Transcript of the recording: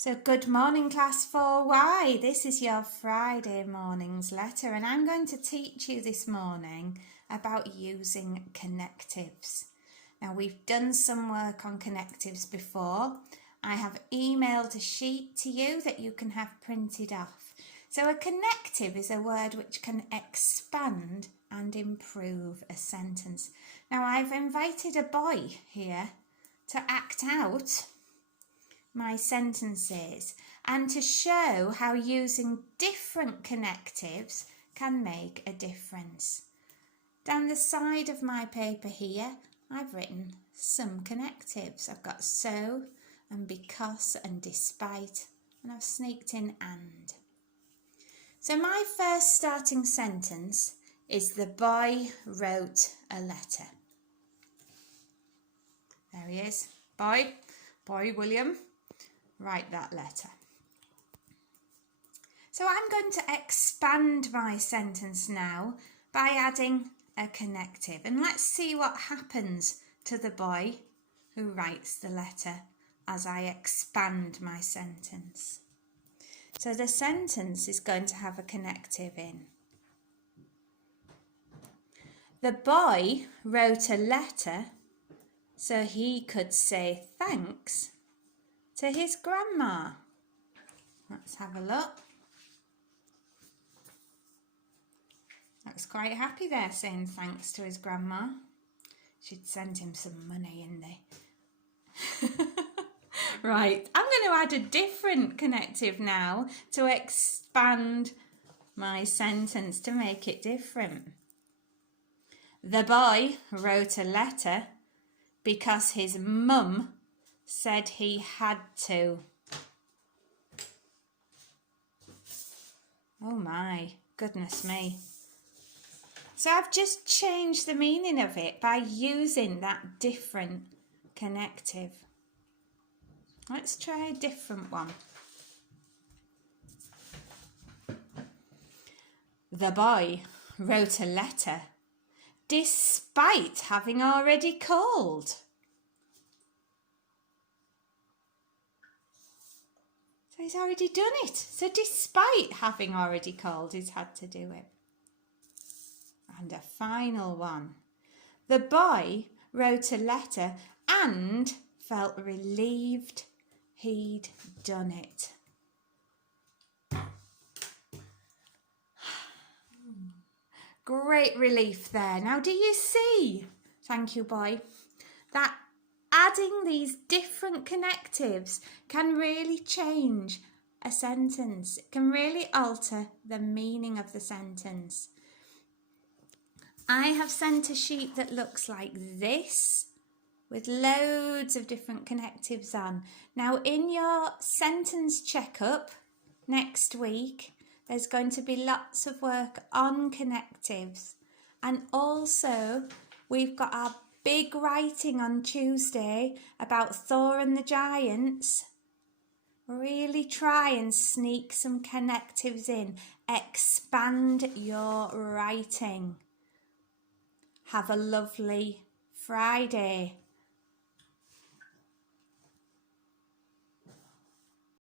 So good morning class 4Y, this is your Friday morning's letter and I'm going to teach you this morning about using connectives. Now we've done some work on connectives before. I have emailed a sheet to you that you can have printed off. So a connective is a word which can expand and improve a sentence. Now I've invited a boy here to act out my sentences and to show how using different connectives can make a difference. Down the side of my paper here, I've written some connectives. I've got so and because and despite, and I've sneaked in and. So my first starting sentence is the boy wrote a letter. There he is. Boy William. Write that letter. So I'm going to expand my sentence now by adding a connective. And let's see what happens to the boy who writes the letter as I expand my sentence. So the sentence is going to have a connective in. The boy wrote a letter so he could say thanks to his grandma. Let's have a look. Looks quite happy there saying thanks to his grandma. She'd send him some money in there. Right, I'm going to add a different connective now to expand my sentence to make it different. The boy wrote a letter because his mum said he had to. Oh my, goodness me. So I've just changed the meaning of it by using that different connective. Let's try a different one. The boy wrote a letter despite having already called. So he's already done it. So despite having already called, he's had to do it. And a final one. The boy wrote a letter and felt relieved he'd done it. Great relief there. Now do you see, thank you boy, that adding these different connectives can really change a sentence. It can really alter the meaning of the sentence. I have sent a sheet that looks like this with loads of different connectives on. Now in your sentence checkup next week, there's going to be lots of work on connectives. And also we've got our big writing on Tuesday about Thor and the Giants. Really try and sneak some connectives in. Expand your writing. Have a lovely Friday.